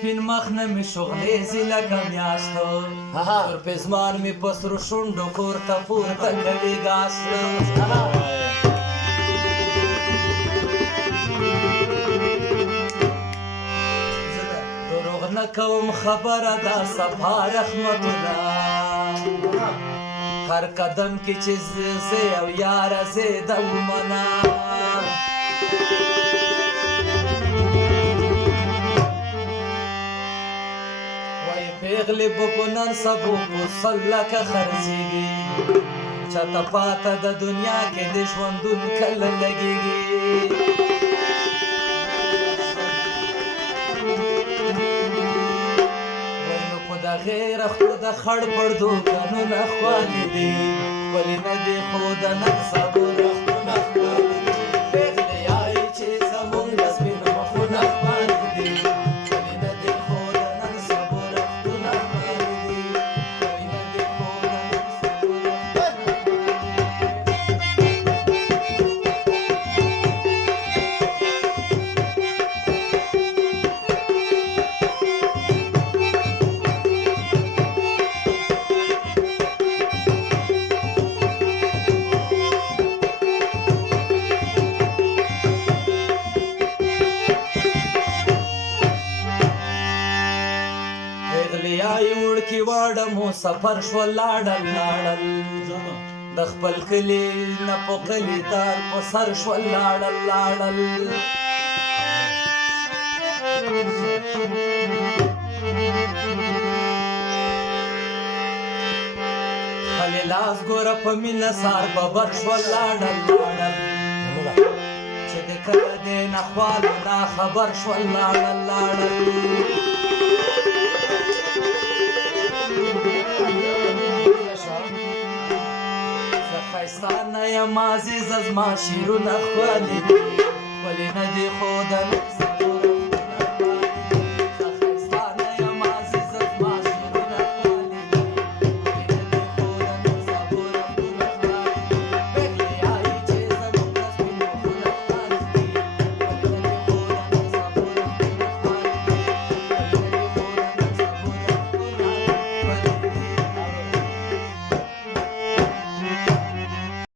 سپین مخ نه مې شغلېزي لکه میاشتو تر پېزمان مې په سرو شونډو کور ته پورته کوي ګاشتو دروغ نه کوم خبره دا صفا رحمت الله هر قدم کې چې زه او یاره زیده ومنه پیغلی په نن سبو په سلکه خرڅېږي چاته پاته د دنیا کې د ژوندون کله لګېږي وای نو په دغې رختو د خړ پړدو کانونه خوالې دي ولې نه دي خو د نن سبو رختونه خوالې دي پیغلی یایي چې زمونږ د سپین مخونه خوالې دي یای وړکي واړه مو سفر شو لاړل لاړل د خپل کلي نه په کلي تار په سر شو لاړل لاړل خلې لاس ګوره په مینه سار ببر شو لاړل لاړل چې د کله دې نه خوالو دا خبر شو لاړل لاړل ښایسته نه یم عزیزه زما شعرونه ښکلي دي ولې نه دي ښودل